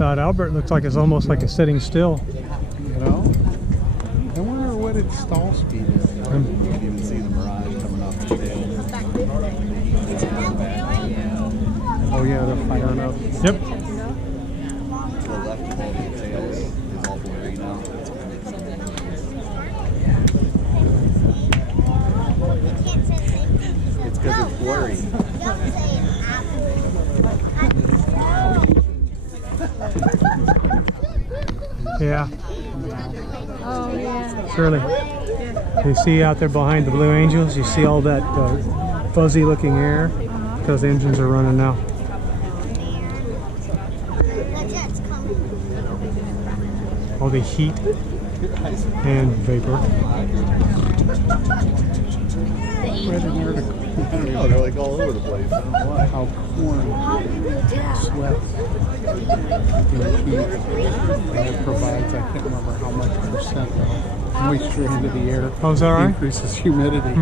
Albert looks like it's almost like it's sitting still. You know? I wonder what its stall speed is. You can even see the mirage coming off the tail. Oh yeah, they're firing up. Yep. To the left of all the tails is all blurry now. It's because it's blurry. Yeah. Oh, yeah. Surely. You see out there behind the Blue Angels, you see all that fuzzy looking air because the engines are running now. All the heat and vapor. Read an article Oh, they're like all over the place. I don't know why. how corn sweats in the heat, and it provides, I can't remember how much percent of moisture into the air. Oh, is that right? Increases humidity.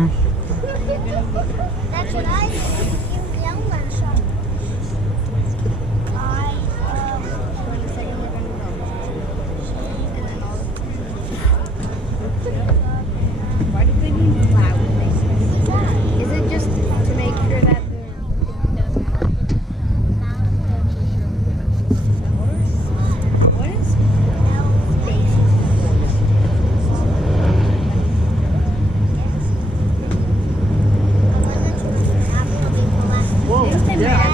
That's what I did in younger shop. Why do they need cloud places? Is it just to make sure that what is Whoa. yeah.